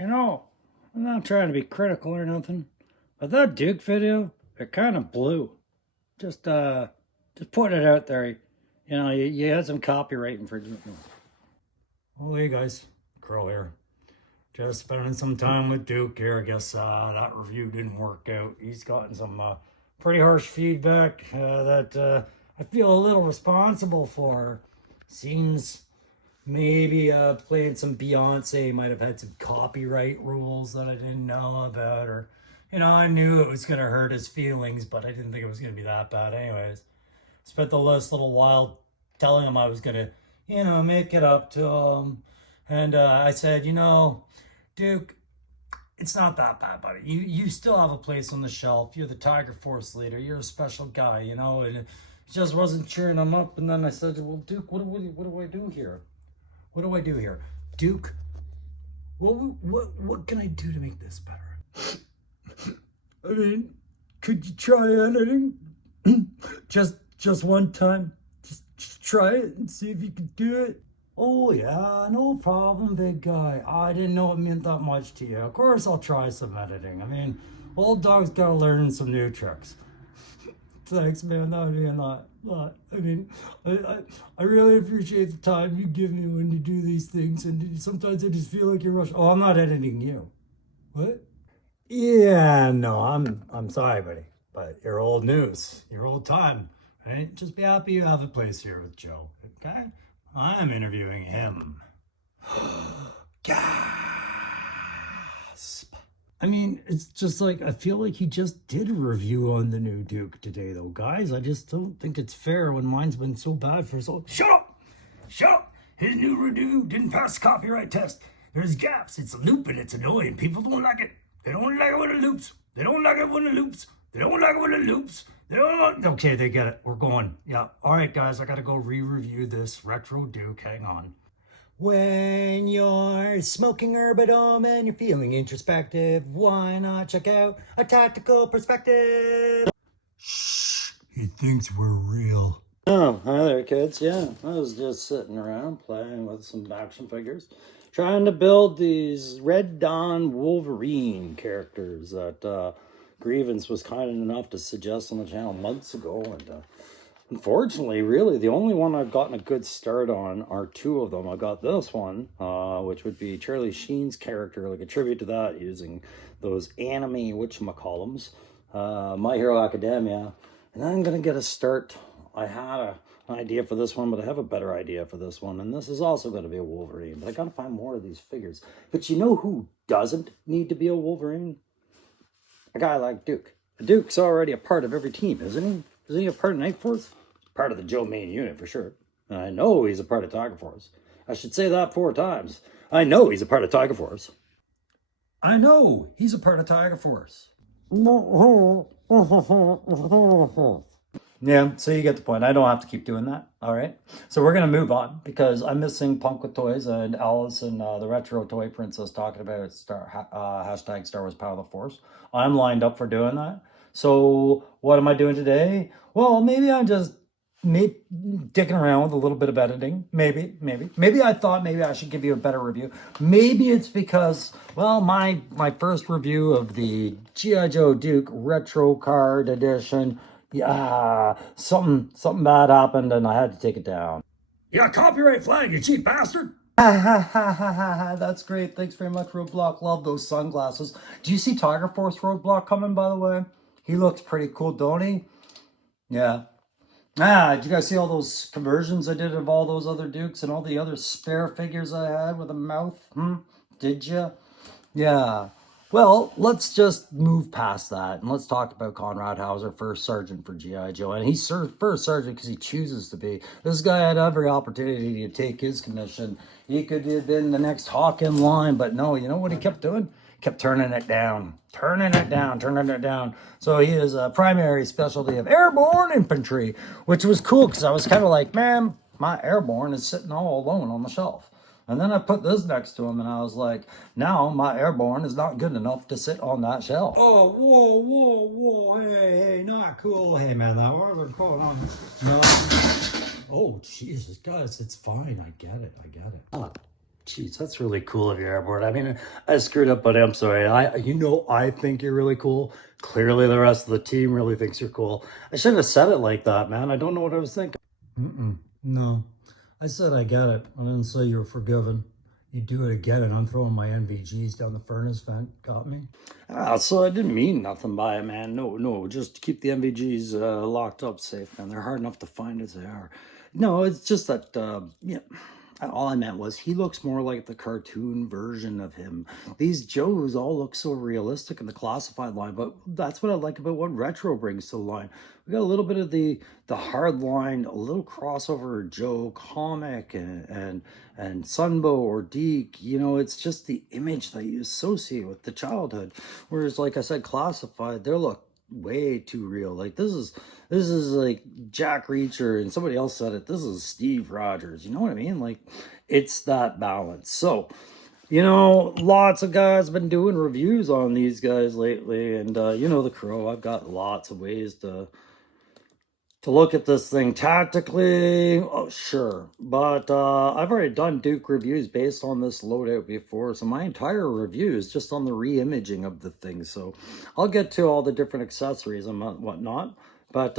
You know, I'm not trying to be critical or nothing, but that Duke video, it kind of blew. Just put it out there. You know, you had some copyright infringement. Oh, hey guys, Curl here. Just spending some time with Duke here. I guess that review didn't work out. He's gotten some pretty harsh feedback that I feel a little responsible for. Seems maybe playing some Beyonce might have had some copyright rules that I didn't know about, or I knew it was gonna hurt his feelings, but I didn't think it was gonna be that bad. Anyways, spent the last little while telling him I was gonna, make it up to him, and I said, Duke, it's not that bad, buddy. You still have a place on the shelf. You're the Tiger Force leader. You're a special guy, and it just wasn't cheering him up. And then I said, well, Duke, what do I do here? What do I do here? Duke, what can I do to make this better? I mean, could you try editing? just one time. Just try it and see if you can do it. Oh yeah, no problem, big guy. I didn't know it meant that much to you. Of course I'll try some editing. I mean, old dog's gotta learn some new tricks. Thanks, man. That would mean a lot. I mean, I really appreciate the time you give me when you do these things, and sometimes I just feel like you're rushing. Oh, I'm not editing you. What? Yeah, no, I'm sorry, buddy, but you're old news. You're old time, right? Just be happy you have a place here with Joe, okay? I'm interviewing him. Gasp. I mean, it's just like, I feel like he just did a review on the new Duke today, though, guys. I just don't think it's fair when mine's been so bad for so... Shut up! Shut up! His new review didn't pass the copyright test. There's gaps. It's a loop and it's annoying. People don't like it. They don't like it when it loops. They don't like it when it loops. They don't like it when it loops. They don't like... Okay, they get it. We're going. Yeah. All right, guys. I got to go re-review this retro Duke. Hang on. When you're smoking herbidome and you're feeling introspective, why not check out A Tactical Perspective? Shh. He thinks we're real. Oh, hi there, kids. Yeah, I was just sitting around playing with some action figures, trying to build these Red Dawn Wolverine characters that Grievance was kind enough to suggest on the channel months ago. And unfortunately, really, the only one I've gotten a good start on are two of them. I got this one, which would be Charlie Sheen's character, like a tribute to that, using those anime whatchamacallums, My Hero Academia. And then I'm going to get a start. I had an idea for this one, but I have a better idea for this one. And this is also going to be a Wolverine. But I got to find more of these figures. But you know who doesn't need to be a Wolverine? A guy like Duke. Duke's already a part of every team, isn't he? Isn't he a part of Night Force? Part of the Joe main unit, for sure. And I know he's a part of Tiger Force. I should say that 4 times. I know he's a part of Tiger Force. I know he's a part of Tiger Force. Yeah, so you get the point. I don't have to keep doing that. All right. So we're going to move on because I'm missing Punk with Toys and Alice and the Retro Toy Princess talking about hashtag Star Wars Power of the Force. I'm lined up for doing that. So what am I doing today? Well, maybe I'm just dicking around with a little bit of editing. Maybe I thought maybe I should give you a better review. Maybe it's because, well, my first review of the G.I. Joe Duke Retro Card Edition, yeah, something bad happened and I had to take it down. Yeah, copyright flag, you cheap bastard. That's great. Thanks very much, Roadblock. Love those sunglasses. Do you see Tiger Force Roadblock coming, by the way? He looks pretty cool, don't he? Yeah. Did you guys see all those conversions I did of all those other Dukes and all the other spare figures I had with a mouth? Did you? Yeah. Well, let's just move past that and let's talk about Conrad Hauser, first sergeant for G.I. Joe. And he's first sergeant because he chooses to be. This guy had every opportunity to take his commission. He could have been the next Hawk in line, but no, you know what he kept doing? Kept turning it down. So he is a primary specialty of airborne infantry, which was cool because I was kind of like, man, my airborne is sitting all alone on the shelf. And then I put this next to him and I was like, now my airborne is not good enough to sit on that shelf. Oh, whoa, hey, not cool. Hey, man, that wasn't cool. No. Oh, Jesus, guys, it's fine. I get it. Jeez, that's really cool of you, Airborne. I mean, I screwed up, but I'm sorry. I think you're really cool. Clearly, the rest of the team really thinks you're cool. I shouldn't have said it like that, man. I don't know what I was thinking. No, I said I get it. I didn't say you're forgiven. You do it again, and I'm throwing my NVGs down the furnace vent. Got me? So I didn't mean nothing by it, man. No, just keep the NVGs locked up safe, man. They're hard enough to find as they are. No, it's just that, yeah. All I meant was he looks more like the cartoon version of him. These Joes all look so realistic in the classified line, but that's what I like about what retro brings to the line. We got a little bit of the hard line, a little crossover Joe comic and Sunbow or Deke. You know, it's just the image that you associate with the childhood. Whereas, like I said, classified, they look way too real. Like this is like Jack Reacher, and somebody else said it. This is Steve Rogers. You know what I mean? Like, it's that balance. So, you know, lots of guys been doing reviews on these guys lately, and you know the Crow. I've got lots of ways to look at this thing tactically. Oh, sure, but I've already done Duke reviews based on this loadout before, so my entire review is just on the re-imaging of the thing. So I'll get to all the different accessories and whatnot, but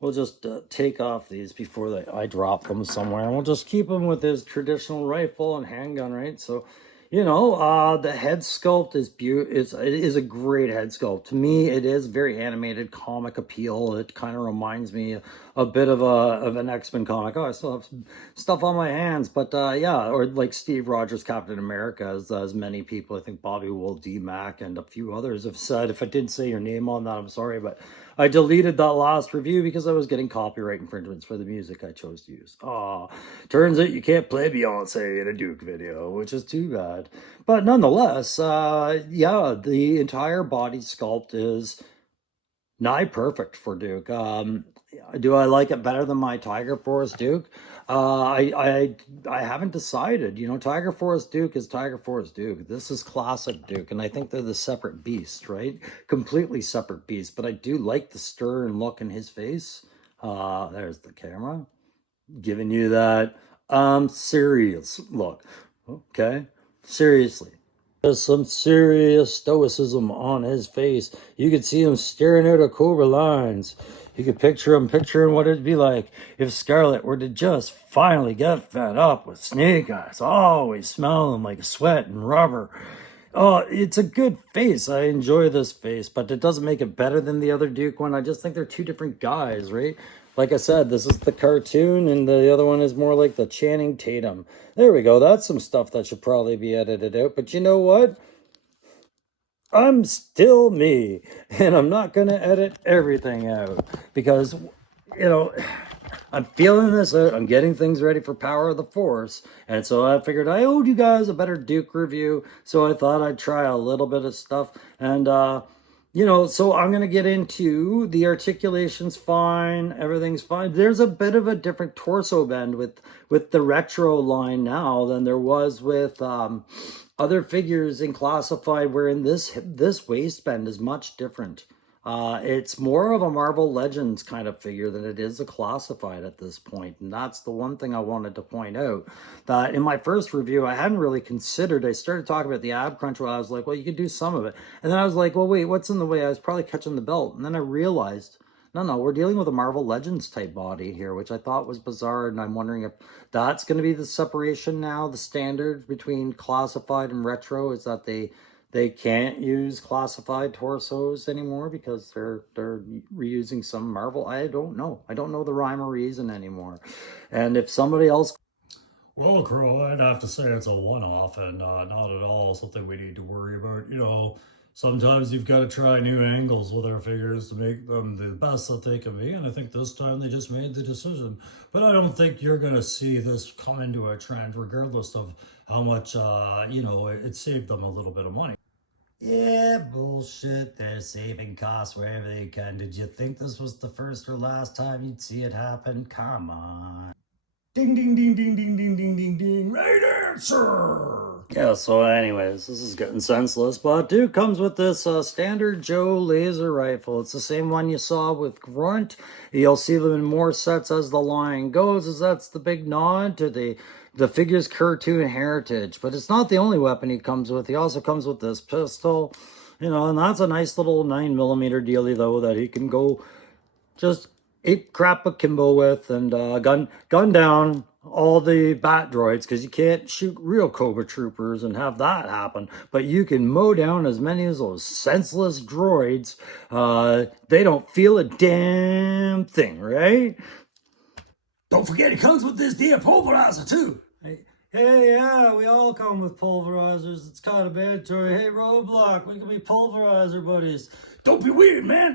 we'll just take off these before I drop them somewhere, and we'll just keep him with his traditional rifle and handgun, right? So, you know, the head sculpt is beautiful. It is a great head sculpt. To me, it is very animated, comic appeal. It kind of reminds me a bit of an X-Men comic. Oh, I still have some stuff on my hands, but yeah, or like Steve Rogers, Captain America, as many people, I think Bobby Wool, D-Mac, and a few others have said. If I didn't say your name on that, I'm sorry, but I deleted that last review because I was getting copyright infringements for the music I chose to use. Turns out you can't play Beyonce in a Duke video, which is too bad. But nonetheless, yeah, the entire body sculpt is nigh perfect for Duke. Do I like it better than my Tiger Force Duke? I haven't decided. You know, Tiger Force Duke is Tiger Force Duke. This is classic Duke, and I think they're the separate beast, right? Completely separate beast. But I do like the stern look in his face. There's the camera giving you that serious look. Okay, seriously. There's some serious stoicism on his face. You could see him staring out of Cobra lines. You could picture him picturing what it'd be like if Scarlet were to just finally get fed up with Snake Eyes, always smelling like sweat and rubber. Oh, it's a good face. I enjoy this face, but it doesn't make it better than the other Duke one. I just think they're two different guys, right? Like I said, this is the cartoon, and the other one is more like the Channing Tatum. There we go. That's some stuff that should probably be edited out. But you know what? I'm still me, and I'm not going to edit everything out because, you know, I'm feeling this out. I'm getting things ready for Power of the Force. And so I figured I owed you guys a better Duke review. So I thought I'd try a little bit of stuff. And, you know, so I'm going to get into the articulation's fine. Everything's fine. There's a bit of a different torso bend with the retro line now than there was with other figures in Classified, wherein this waistband is much different. It's more of a Marvel Legends kind of figure than it is a Classified at this point. And that's the one thing I wanted to point out. That in my first review, I hadn't really considered. I started talking about the ab crunch where I was like, well, you could do some of it. And then I was like, well, wait, what's in the way? I was probably catching the belt. And then I realized, no, we're dealing with a Marvel Legends type body here, which I thought was bizarre. And I'm wondering if that's going to be the separation now, the standard between Classified and retro, is that they can't use Classified torsos anymore because they're reusing some Marvel. I don't know the rhyme or reason anymore. And if somebody else, well, Crow, I'd have to say it's a one-off and not at all something we need to worry about. You know, sometimes you've got to try new angles with our figures to make them the best that they can be, and I think this time they just made the decision. But I don't think you're going to see this come into a trend regardless of how much, you know, it saved them a little bit of money. Yeah, bullshit. They're saving costs wherever they can. Did you think this was the first or last time you'd see it happen? Come on. Ding, ding, ding, ding, ding, ding, ding, ding, ding. Right answer! Yeah, so anyways, this is getting senseless, but Duke comes with this standard Joe laser rifle. It's the same one you saw with Grunt. You'll see them in more sets as the line goes, as that's the big nod to the the figure's cartoon heritage. But it's not the only weapon he comes with. He also comes with this pistol, you know, and that's a nice little 9mm dealie though that he can go just ape crap akimbo with and gun down all the bat droids, because you can't shoot real Cobra troopers and have that happen, but you can mow down as many of those senseless droids. They don't feel a damn thing, right? Don't forget, it comes with this damn pulverizer too. Hey, yeah, we all come with pulverizers. It's kind of mandatory. Hey, Roadblock, we can be pulverizer buddies. Don't be weird, man.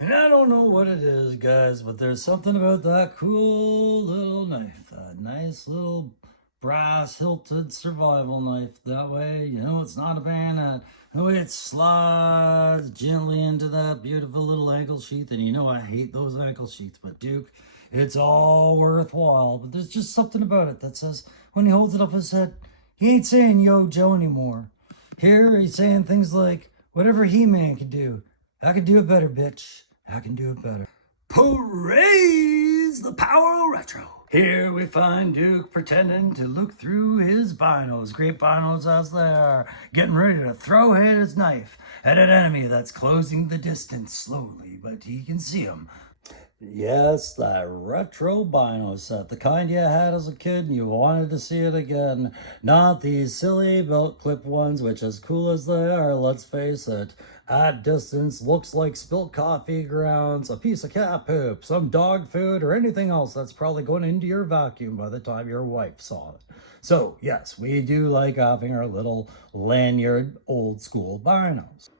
And I don't know what it is, guys, but there's something about that cool little knife. That nice little brass hilted survival knife. That way, you know, it's not a bayonet. The way it slides gently into that beautiful little ankle sheath. And you know I hate those ankle sheaths, but Duke, it's all worthwhile. But there's just something about it that says, when he holds it up his head, he ain't saying Yo Joe anymore. Here he's saying things like, whatever He-Man can do, I can do it better, bitch. I can do it better. Praise the power of retro. Here we find Duke pretending to look through his binos, great binos as they are, getting ready to throw his knife at an enemy that's closing the distance slowly, but he can see him. Yes, that retro bino set, the kind you had as a kid and you wanted to see it again. Not these silly belt clip ones, which as cool as they are, let's face it, at distance looks like spilt coffee grounds, a piece of cat poop, some dog food, or anything else that's probably going into your vacuum by the time your wife saw it. So yes, we do like having our little lanyard old school binos.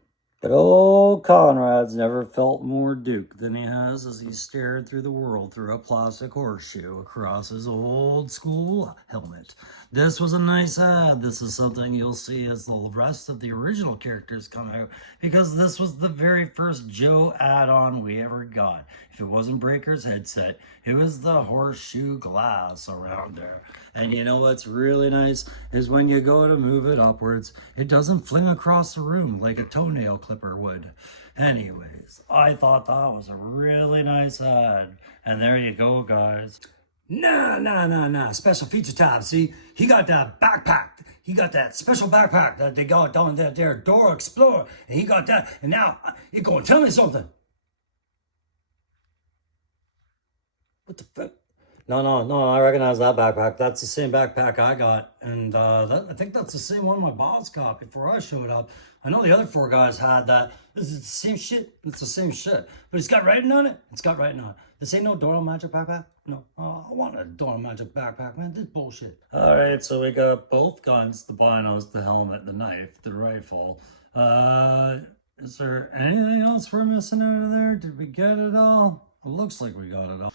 But old Conrad's never felt more Duke than he has as he stared through the world through a plastic horseshoe across his old school helmet. This was a nice ad. This is something you'll see as the rest of the original characters come out, because this was the very first Joe add-on we ever got. If it wasn't Breaker's headset, it was the horseshoe glass around there. And you know what's really nice is when you go to move it upwards, it doesn't fling across the room like a toenail clipper would. Anyways, I thought that was a really nice ad. And there you go, guys. Nah. Special feature time. See, he got that backpack. He got that special backpack that they got down there, Dora Explorer. And he got that. And now, you're going to tell me something. What the fuck? No, I recognize that backpack. That's the same backpack I got. And I think that's the same one my boss got before I showed up. I know the other 4 guys had that. This is the same shit. It's the same shit. But it's got writing on it. It's got writing on it. This ain't no Dora Magic backpack. No. I want a Dora Magic backpack, man. This bullshit. Alright, so we got both guns. The binos, the helmet, the knife, the rifle. Is there anything else we're missing out of there? Did we get it all? It looks like we got it all.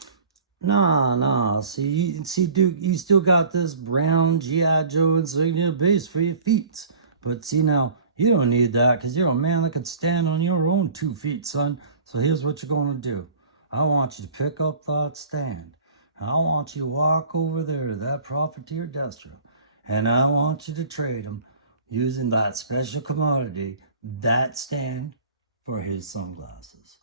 Nah. See, Duke, you still got this brown G.I. Joe insignia base for your feet. But see now, you don't need that because you're a man that can stand on your own 2 feet, son. So here's what you're going to do. I want you to pick up that stand. I want you to walk over there to that profiteer Destro. And I want you to trade him using that special commodity, that stand, for his sunglasses.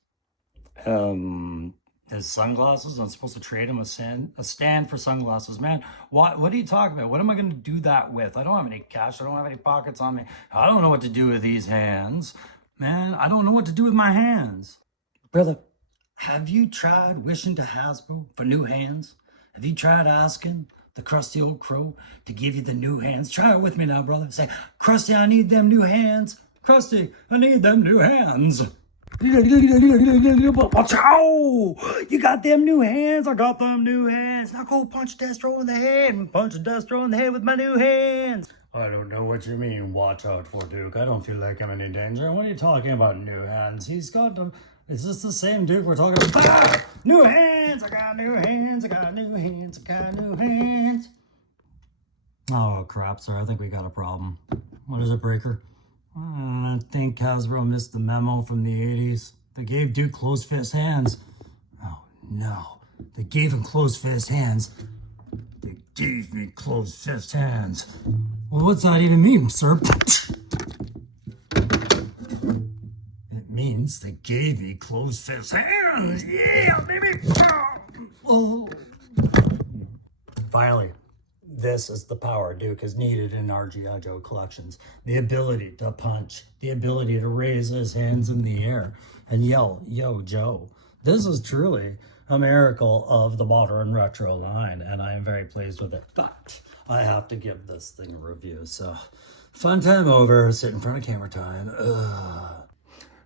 His sunglasses? I'm supposed to trade him a stand for sunglasses. Man, what are you talking about? What am I going to do that with? I don't have any cash. I don't have any pockets on me. I don't know what to do with these hands. Man, I don't know what to do with my hands. Brother, have you tried wishing to Hasbro for new hands? Have you tried asking the crusty old crow to give you the new hands? Try it with me now, brother. Say, Krusty, I need them new hands. Krusty, I need them new hands. Watch out! You got them new hands. I got them new hands. Now go punch Destro in the head. Punch Destro in the head with my new hands. I don't know what you mean, watch out for Duke. I don't feel like I'm in any danger. What are you talking about, new hands? He's got them. Is this the same Duke we're talking about? Ah! New hands! I got new hands. I got new hands. I got new hands. Oh, crap, sir. I think we got a problem. What is it, Breaker? I think Hasbro missed the memo from the 80s. They gave Duke closed fist hands. Oh, no. They gave him closed fist hands. They gave me closed fist hands. Well, what's that even mean, sir? It means they gave me closed fist hands. Yeah, baby. Oh. Finally, this is the power Duke has needed in our G.I. Joe collections. The ability to punch, the ability to raise his hands in the air and yell, "Yo, Joe." This is truly a miracle of the modern retro line, and I am very pleased with it. But I have to give this thing a review, so fun time over, sit in front of camera time. Ugh.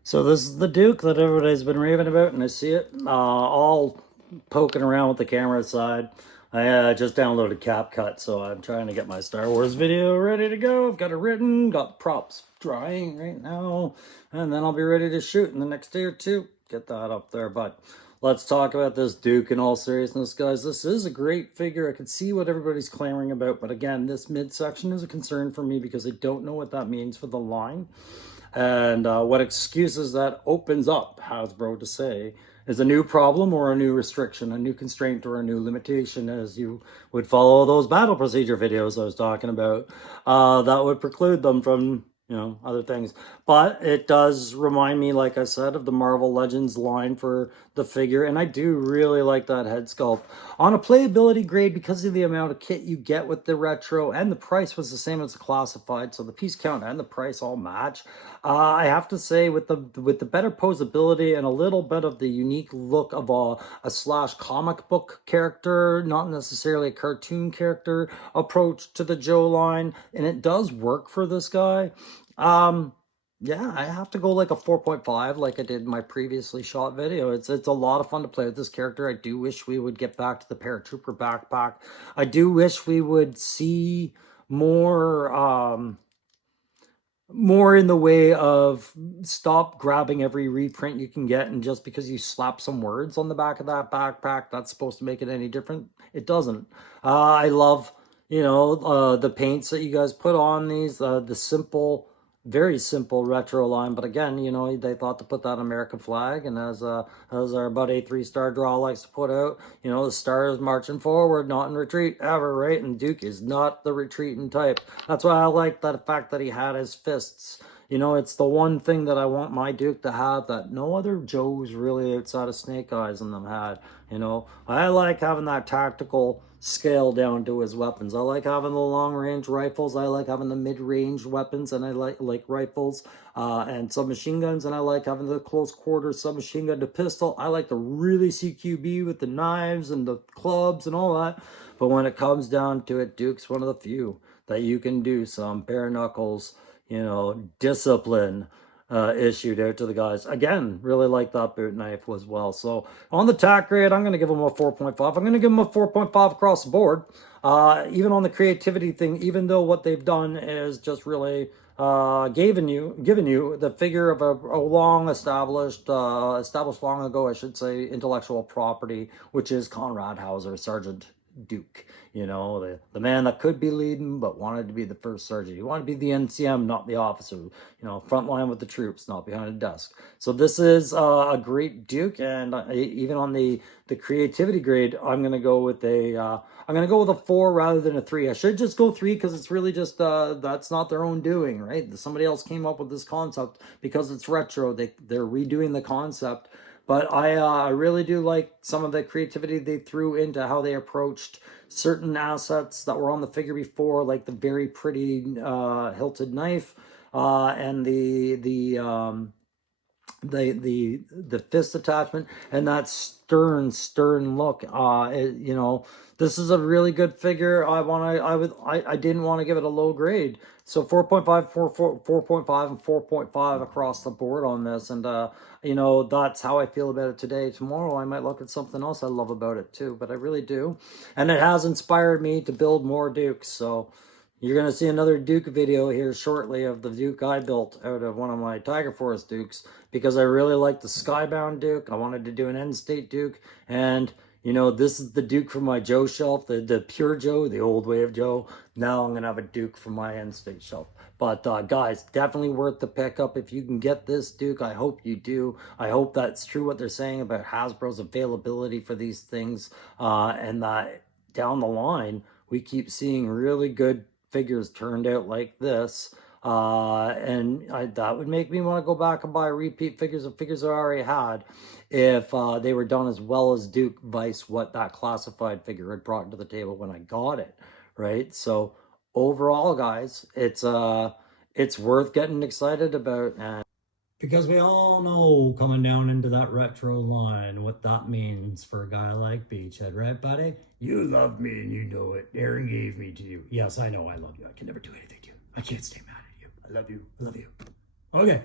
So this is the Duke that everybody's been raving about, and I see it all poking around with the camera side. I just downloaded CapCut, so I'm trying to get my Star Wars video ready to go. I've got it written, got props drying right now, and then I'll be ready to shoot in the next day or two. Get that up there, but let's talk about this Duke in all seriousness, guys. This is a great figure. I can see what everybody's clamoring about, but again, this midsection is a concern for me because I don't know what that means for the line. And what excuses that opens up, Hasbro to say, is a new problem or a new restriction, a new constraint or a new limitation, as you would follow those battle procedure videos I was talking about, that would preclude them from, you know, other things. But it does remind me, like I said, of the Marvel Legends line for the figure, and I do really like that head sculpt. On a playability grade, because of the amount of kit you get with the retro, and the price was the same as the classified, so the piece count and the price all match. I have to say, with the better posability and a little bit of the unique look of a slash comic book character, not necessarily a cartoon character approach to the Joe line, and it does work for this guy. Yeah, I have to go like a 4.5 like I did in my previously shot video. It's a lot of fun to play with this character. I do wish we would get back to the Paratrooper backpack. I do wish we would see more more in the way of stop grabbing every reprint you can get, and just because you slap some words on the back of that backpack, that's supposed to make it any different. It doesn't. I love, you know, the paints that you guys put on these, the simple, very simple retro line, but again, you know, they thought to put that American flag, and as our buddy 3-Star Draw likes to put out, you know, the star is marching forward, not in retreat ever, right? And Duke is not the retreating type. That's why I like that fact that he had his fists. You know, it's the one thing that I want my Duke to have that no other Joes really outside of Snake Eyes in them had. You know, I like having that tactical scale down to his weapons. I like having the long-range rifles. I like having the mid-range weapons, and I like rifles and submachine guns, and I like having the close-quarter submachine gun to pistol. I like the really CQB with the knives and the clubs and all that. But when it comes down to it, Duke's one of the few that you can do some bare knuckles, you know, discipline issued out to the guys. Again, really like that boot knife as well. So on the tack grade, I'm going to give them a 4.5. I'm going to give them a 4.5 across the board. Even on the creativity thing, even though what they've done is just really given you the figure of a long established long ago, I should say, intellectual property, which is Conrad Hauser, Sergeant Duke. You know, the man that could be leading but wanted to be the first sergeant. He wanted to be the NCM, not the officer. You know, front line with the troops, not behind a desk. So this is a great Duke, and even on the creativity grade, I'm gonna go with a 4 rather than a 3. I should just go 3 because it's really just that's not their own doing, right? Somebody else came up with this concept because it's retro. They're redoing the concept. But I really do like some of the creativity they threw into how they approached certain assets that were on the figure before, like the very pretty hilted knife and the fist attachment and that stern look. You know, this is a really good figure. I didn't want to give it a low grade, so 4.5 and 4.5 across the board on this. And you know, that's how I feel about it today. Tomorrow I might look at something else I love about it too, but I really do, and it has inspired me to build more Dukes. So you're going to see another Duke video here shortly of the Duke I built out of one of my Tiger Force Dukes, because I really like the Skybound Duke. I wanted to do an End State Duke, and you know, this is the Duke from my Joe shelf, the pure Joe, the old way of Joe. Now I'm going to have a Duke from my End State shelf. But guys, definitely worth the pickup if you can get this Duke. I hope you do. I hope that's true what they're saying about Hasbro's availability for these things, and that down the line we keep seeing really good figures turned out like this, and that would make me want to go back and buy repeat figures of figures I already had if they were done as well as Duke, vice what that classified figure had brought to the table when I got it, right? So overall, guys, it's worth getting excited about. And because we all know coming down into that retro line what that means for a guy like Beachhead, right, buddy? You love me and you know it. Aaron gave me to you. Yes, I know I love you. I can never do anything to you. I can't stay mad at you. I love you. I love you. Okay,